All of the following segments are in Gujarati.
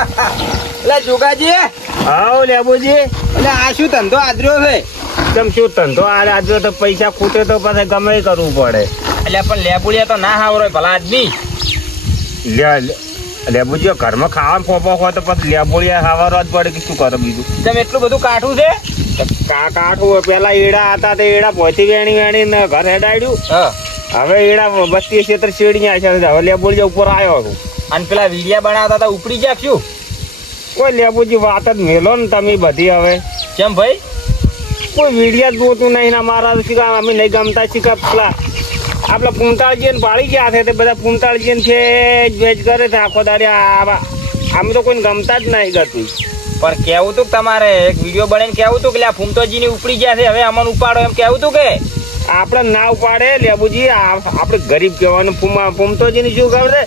એટલે જોગાજી હાઉ લેબુજી એટલે આ શું ધંધો આદર્યો છે? કેમ શું ધંધો આજે તો પૈસા ખૂટે તો પછી ગમે એ કરવું પડે. એટલે પણ લેબુડિયા તો ના હાવરો ભલા આદમી. લેબુજી ઘરમાં ખાવાનું ફોફો હોય તો પછી લેબુડિયા ખાવાનો જ પડે કે શું કરો બીજું. તમે એટલું બધું કાઠું છે? કાઠું પેલા એડા હતા તે એડા પોથી વેણી ને ઘર હેડાડ્યું. હવે એડા બસ્તી ક્ષેત્ર શેડી છે. હવે લેબુડિયા ઉપર આવ્યો છું. અને પેલા વીડિયા બનાવતા હતા ઉપડી ગયા શું? કોઈ લેબુજી વાત જ મેલો ને તમે બધી. હવે કેમ ભાઈ? કોઈ વીડિયા જ જોતું નહીં ને મારા શીખા અમે નહીં ગમતા શીખા. પેલા આપડા પૂંતાળજી ને પાડી ગયા છે તે બધા પૂંતાળજી છે વેચ કરે છે આખો દાડી. અમે તો કોઈ ગમતા જ નહીં ગતું. પણ કેવું તું તમારે એક વિડીયો બનાવીને કેવું તું કે ફૂમતોજી ની ઉપડી ગયા છે હવે અમને ઉપાડો એમ કેવું તું કે? આપડે ના ઉપાડે લેબુજી. આપડે ગરીબ કહેવાનું ફૂમતોજી ની શું ખબર છે?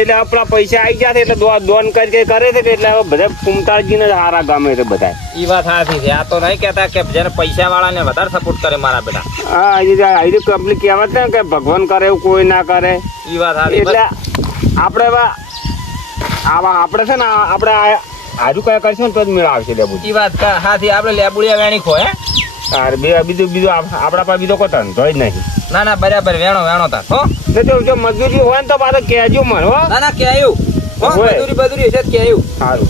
એટલે આપડા પૈસા આવી ગયા છે એટલે દોન કરી કરે છે એટલે હવે બધા ફૂમતાળજી ને હારા ગમે છે બધા. એ વાત સાચી છે. આ તો નહીં કેતા કે જેને પૈસા વાળા ને વધારે સપોર્ટ કરે મારા બેટા. હા એ કમ્પ્લીટ કહેવત ને કે ભગવાન કરે એવું કોઈ ના કરે. એ વાત સાચી. એટલે આપડે આપડે છે ને આપડે આજુ કયા કરશું ને તો જ મેળ આવશે લેબુજી. એ વાત સાચી. આપડે લેબુડિયા વેણી ખો હે બીજું આપડા પાસે બીજો કોઈ ધંધો જ નહીં. ના ના બરાબર વેણો તાર હો. જો મજૂરી હોય ને તો પાછો કહેજો મને હો. ના ના કેયું હો મજૂરી છે કેયું. સારું.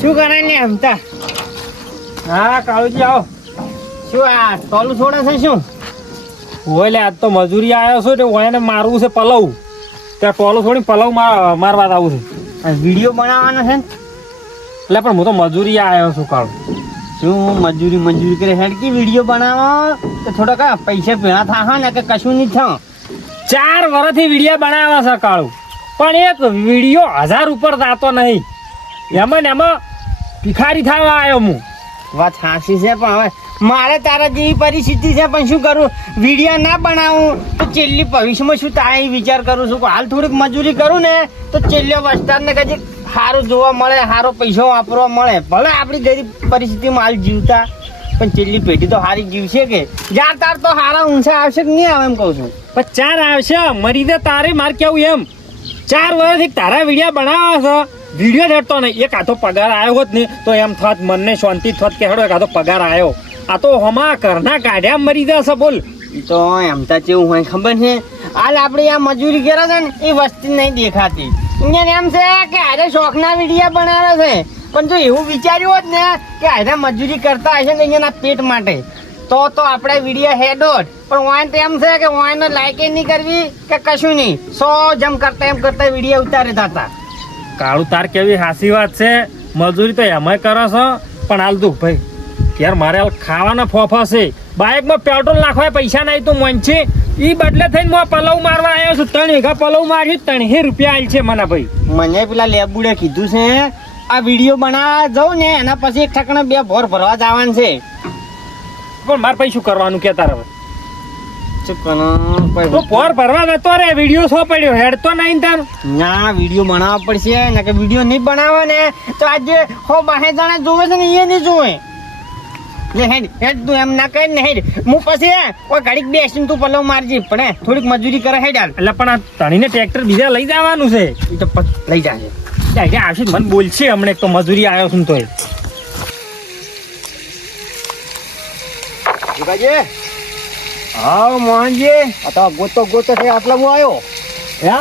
શું કરે ને હમતા? હા કાળુજી આવો. શું આ ટોલું છોડે છે શું? હોય લે આજ તો મજૂરી આવ્યો છો એટલે એને મારવું છે પલવ. ત્યાં ટોલું છોડી પલવ મારવા આવું છે. વિડીયો બનાવવાનો છે ને? એટલે પણ હું તો મજૂરી આવ્યો છું કાળું. શું મજૂરી કરે હેડકી વિડીયો બનાવો તો થોડાક પૈસા ભેળા થા ને કે કશું નહીં થાય. 4 વર્ષથી વિડીયો બનાવ્યા છે કાળું, પણ એક વિડીયો 1000 ઉપર થતો નહીં. એમાં ને એમાં ભિખારી થવા આવ્યો હું. વાત સાચી છે પણ હવે મારે તારા જેવી પરિસ્થિતિ છે પણ શું કરું? વિડીયો ના બનાવું તો છેલ્લી ભવિષ્યમાં શું થાય એ વિચાર કરું છું. હાલ થોડીક મજૂરી કરું ને તો છેલ્લે વસ્તારને કદી સારું જોવા મળે, સારો પૈસો વાપરવા મળે. ભલે આપણી ગરીબ પરિસ્થિતિમાં હાલ જીવતા પણ છેલ્લી પેઢી તો સારી જીવશે કે જ્યાં તાર તો સારા ઊંચા આવશે કે નહીં આવે એમ કહું છું. પણ 4 આવશે મરી દે તારે માર કેવું એમ. 4 વર્ષથી તારા વિડીયો બનાવ્યા છે, વિડીયો થતો નહીં. એક આતો પગાર આવ્યો હોત ને તો એમ થાત મનને શાંતિ થાત કે હેડો એક આતો પગાર આવ્યો. આ તો હમા ઘરના કાઢ્યા મરી જશે બોલ. એ તો એમ તો કેવું હોય ખબર છે? હાલ આપણે આ મજૂરી કરે છે ને એ વસ્તુ નહીં દેખાતી. અહીંયા એમ છે કે આજે શોખના વિડીયો બનાવે છે પણ જો એવું વિચાર્યું હોત ને કે આજે મજૂરી કરતા હશે ને અહીંયાના પેટ માટે તો આપણે વિડીયો હેડો જ. પણ વાન તો એમ છે કે વાનને લાઈકે નહીં કરવી કે કશું નહીં. 100 જમ કરતા એમ કરતા વિડીયો ઉતારે હતા. કાળું તાર કેવી હાસી વાત છે. મજૂરી તો એમાંય કરો છો પણ હાલ તું ભાઈ યાર મારે હાલ ખાવાના ફોફા છે. બાઇકમાં પેટ્રોલ નાખવા પૈસા નહીં તો મન છે એ બદલે થઈને હું પલવ મારવા આવ્યો છું. 3 વીઘા પલવ માર્યું 3,000 રૂપિયા આલ છે મને ભાઈ. મને પેલા લેબુડે કીધું છે આ વિડીયો બનાવવા જાઉં ને એના પછી એક ઠકણે 2 ભોર ભરવા જવાનું છે. પણ મારે પછી શું કરવાનું કે તારે? તો ભોર ભરવા નતો રે વિડીયો શો પડ્યો હેડ તો નહીં તાર. ના વિડીયો બનાવવા પડશે ને કે વિડીયો નહીં બનાવે ને તો આજે 100-200 જણા જોવે છે ને એ નહીં જોવે. હેડ તું એમ ના કહે ને હેડ હું પછી કોઈ ઘડીક બેસીને તું પલવ મારજી પણ થોડીક મજૂરી કરે હેડ. એટલે પણ આ તણીને ટ્રેક્ટર બીજા લઈ જવાનું છે. એ તો લઈ જાય આવશે મને બોલશે હમણાં એક તો મજૂરી આવ્યો છું તો. હા મોહનજી આ તો ગોતો છે આટલા હું આવ્યો. હે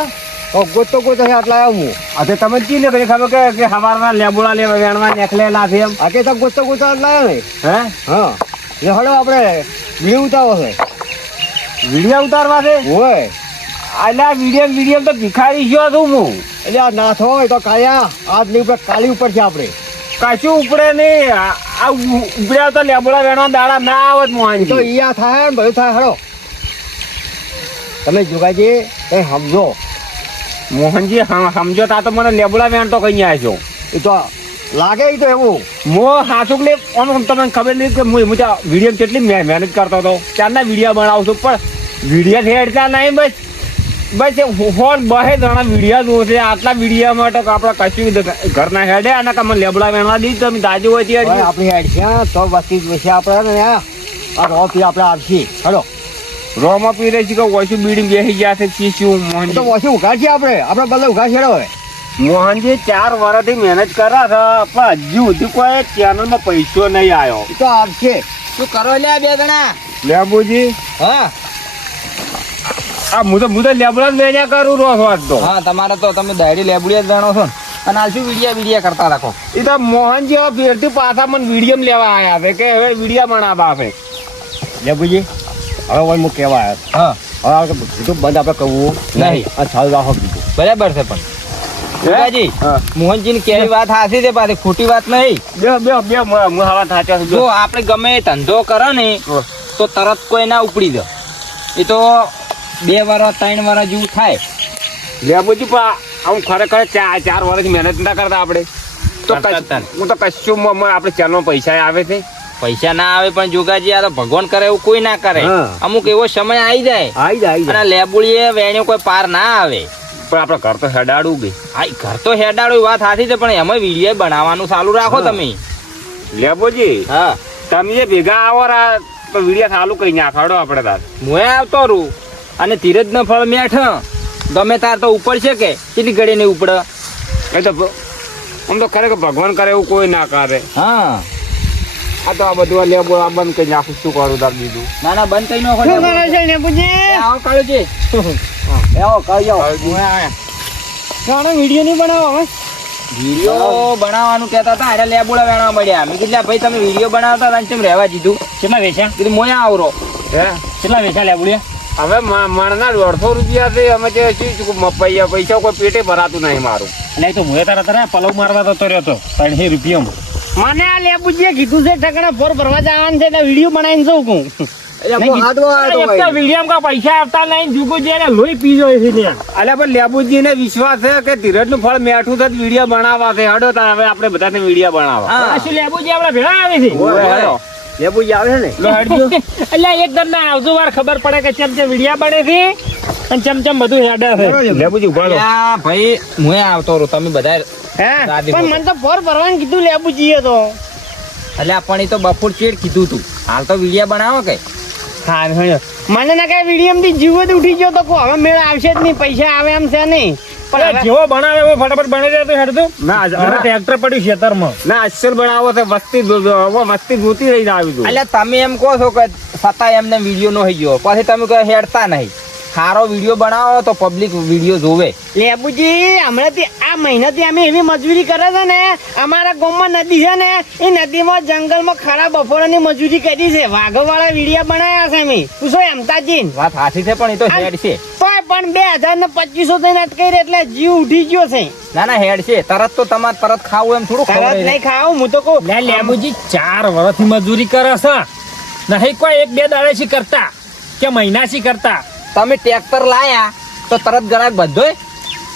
ગોતો છે આટલા આવ્યો હું. આજે તમે જી ને ભાઈ ખબર કે સવારના લેબુડા લેવા વેણવા નીકળેલા છે એમ. આજે તો ગોતો આટલા આવ્યો ને. હે હા એ હળો આપણે વિડીયો ઉતારવો છે. વિડીયો ઉતારવા છે? હોય આલા વિડીયો તો ભિખારી ગયો છું હું. એટલે આ ના હોય તો કાયા આજ નહીં ઉપર કાલી ઉપર છે આપણે કશું ઉપડે નહીં. આ ઉપડ્યા તો લેબુડા વેણવા દાડા ના આવત મોહાણી તો ઈયા થાય ને બધું થાય. હળો તમે જોગાજી એ સમજો. મોહનજી સમજો તા તો મને લેબુડા વેણ તો કઈ આવ્યો. એ તો લાગે એ તો એવું મો હાચુક ને આમ તમને ખબર નહીં કે હું વિડીયો કેટલી મહેનત કરતો હતો. ત્યારના વિડીયો બનાવું છું પણ વિડીયો હેડતા નહીં. બસ 100-200 જણા વિડીયો જોશે. આટલા વિડીયો માટે આપણે કશું ઘરના હેડે અને તમે લેબડા વેણવા દીધી તમે તાજુ હોય ત્યાં આપણી હેડ છે તો વસ્તી વિશે આપણે આ રોપી આપણે આપશી. હલો રોમાં પીરે છે કે ઓછું બીડી બેસી ગયા છે શીશું તો મોહનજી ઓછી ઉઘાડ છે આપણે બધા ઉઘાડ છે હવે. મોહનજી 4 વર્ષથી મહેનત કર્યા છે પણ હજી સુધી કોઈ ચેનલમાં પૈસો નહીં આવ્યો. એ તો આવશે. શું કરો લ્યા બે જણા? લેબુજી હા આ હું તો લેબડા જ વેચ્યા કરું રોજ વાત તો. હા તમારે તો તમે દાયરી લેબડી જ જાણો છો ને. અને હાલ શું વિડિયા કરતા રાખો. એ તો મોહનજી હવે ફેરથી પાછા મને વિડીયો લેવા આવ્યા છે કે હવે વિડીયો બનાવવા છે. લેબુજી હવે હું કહેવા આવ્યો હા હવે કીધું બંધ આપણે કહું નહીં. આ ચાલુ રાખો કીધું. બરાબર છે પણ ભૂકાજી, હા. મોહનજીની કેવી વાત હાચી છે પાછી ખોટી વાત નહીં. બે હું હવા થાચા છું. જો આપણે ગમે એ ધંધો કરો ને તો તરત કોઈ ના ઉપડી દે. એ તો 2 વર્ષ 3 વર્ષ જેવું થાય. લેબુજી પા આમ ખરેખર 4 વર્ષ મહેનત ના કરતા આપણે તો કરતા જ. હું તો કશું આપણે ચેનલમાં પૈસા આવે છે. પૈસા ના આવે પણ જોગાજી આ તો ભગવાન કરે એવું કોઈ ના કરે. હા. અમુક એવો સમય આવી જાય આવી જાય અને લેબુડીએ વેણ્યો કોઈ પાર ના આવે. પણ આપણે ઘર તો હેડાડું ગઈ. હા ઈ ઘર તો હેડાડો વાત સાચી છે પણ એમાં વિડીયો બનાવવાનું ચાલુ રાખો હા. તમે. લેબુજી હા તમે જે ભેગા આવો રા તો વિડીયો ચાલુ કઈ નાખાડો આપણે તાર. હું આવતો રહું અને ધીરજ નો ફળ મેઠ ગમે તાર તો ઉપર છે કે કેટલી ઘડી નહીં ઉપડે. એ તો આમ તો ખરેખર ભગવાન કરે એવું કોઈ ના કરે. હા આ તો આ બધું લેબો આ બંધ કઈ નાખું શું કરું તાર બીજું. ના ના બંધ કઈ નો શું કરે છે લેબુજી? આવો કાળુજી. આવો કહી આવો. ઘણો વિડીયો નહીં બનાવો હવે. વિડીયો બનાવવાનું કહેતા હતા અરે લેબુડા વેણવા મળ્યા. મેં કીધું ભાઈ તમે વિડીયો બનાવતા હતા ને કેમ રહેવા દીધું? કેટલા વેચ્યા? કીધું મોયા આવરો. હે કેટલા વેચ્યા લેબુડિયા? હવે મણના 150 રૂપિયા છે. અમે જે પૈસા કોઈ પેટે ભરાતું નહીં મારું. એટલે એ તો મુએ તારા પલવ મારવા તો રહ્યો હતો 300 રૂપિયામાં. મને આ લેબુજીએ કીધું છે ઠકડા ફોર ભરવા જવાનું છે એટલે વિડીયો બનાવીને જઉં કહું. પૈસા આપતા નહીં જુગુજી લોહી પીજો છે. અલ્યા પણ લેબુજીને વિશ્વાસ છે કે ધીરજનું ફળ મેઠું છે વિડીયો બનાવવા છે. હડો તાર હવે આપણે બધાને વિડીયો બનાવવા. હા શું લેબુજી આપડા ભેળા આવે છે? હડો. લેબુજી આવે છે ને? લો હડજો. એટલે એકદમ ના આવજો વાર ખબર પડે કે ચમ ચમ વિડીયા બને છે અને ચમ બધું હેડે છે. લેબુજી ઉભા રહો. અલ્યા ભાઈ હું આવતો રહું તમે બધા. હે રાધી પણ મને તો ફોર ભરવાનું કીધું લેબુજીએ તો. અલ્યા પણ એ તો બપોર ચેડ કીધું તું. હાલ તો વિડીયો બનાવો કે. હા મને ના કઈ વિડીયો થી જીવ જ ઉઠી ગયો તો કો હવે મેળ આવશે જ નહીં. પૈસા આવે એમ છે નહીં. પણ જેવો બનાવે એવો ફટાફટ બની જાય તો હેડતો. ના ટ્રેક્ટર પડ્યું ખેતરમાં. ના અસર બનાવો છે વસ્તી વસ્તી જોતી રહી આવી દઉં. અલ્યા તમે એમ કહો છો કે છતાં એમને વિડીયો નો થઈ ગયો પછી તમે કહો હેડતા નહીં. સારો વિડીયો બનાવો તો પબ્લિક વિડીયો જોવે. લેબુજી હમણાંથી આ મહિનાથી અમે એવી મજૂરી કરે છે ને અમારા ગામમાં નદી છે ને એ નદીમાં જંગલમાં ખરા બપોરની મજૂરી કરી છે. વાઘો વાળા વિડીયો બનાવ્યા છે અમે. પૂછો એમતાજી. વાત સાચી છે પણ એ તો હેડ છે. તોય પણ 2000 ને 2500 થઈને અટકાઈ એટલે જીવ ઉઠી ગયો છે. ના ના હેડ છે. તરત તો તમારે તરત ખાવું એમ થોડું તરત ખબર નહીં ખાવું હું તો કહું. લેબુજી 4 વર્ષથી મજૂરી કરે છે નહીં કોઈ 1-2 દાડેથી કરતા કે મહિનાથી કરતા. તમે ટ્રેક્ટર લાયા તો તરત ગરાક બધો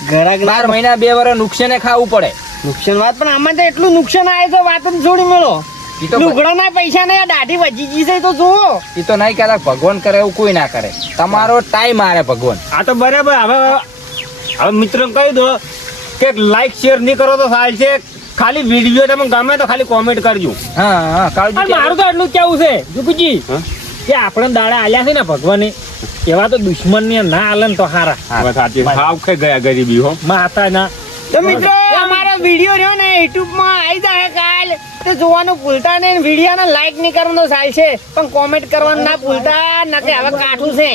ઘરાક 12 મહિના 2 વર્ષ નુકસાને ખાવું પડે. નુકસાન વાત પણ આમાં તો એટલું નુકસાન આવે તો વાત જ છોડી મેળો. ઈ તો લુગડાના પૈસા ને દાઢી વધી ગઈ છે તો જુઓ. એ તો નહીં કહેતા ભગવાન કરે એવું કોઈ ના કરે. તમારો ટાઈમ આરે ભગવાન. આ તો બરાબર. હવે મિત્રો કહી દો કે લાઈક શેર નહીં કરો તો ચાલશે. ખાલી વિડીયો તમે ગમે તો ખાલી કોમેન્ટ કરજો. હા હા પણ કાળજી. મારું તો એટલું જ કેવું છે જુગુજી હા? કે આપણે દાડા આલ્યા છે ને ભગવાને એવા તો દુશ્મન ને ના આલે ને તો હારા. હવે સાચી હાવ ખાઈ ગયા ગરીબી હો. માતા ના તો મિત્રો અમારો વિડીયો રહ્યો ને યુટ્યુબ માં આવી જાય કાલ તો જોવાનું ભૂલતા નહીં. વિડીયો ને લાઈક નહીં કરવાનો ચાલશે પણ કોમેન્ટ કરવાનું ના ભૂલતા. નકે હવે કાઠું છે.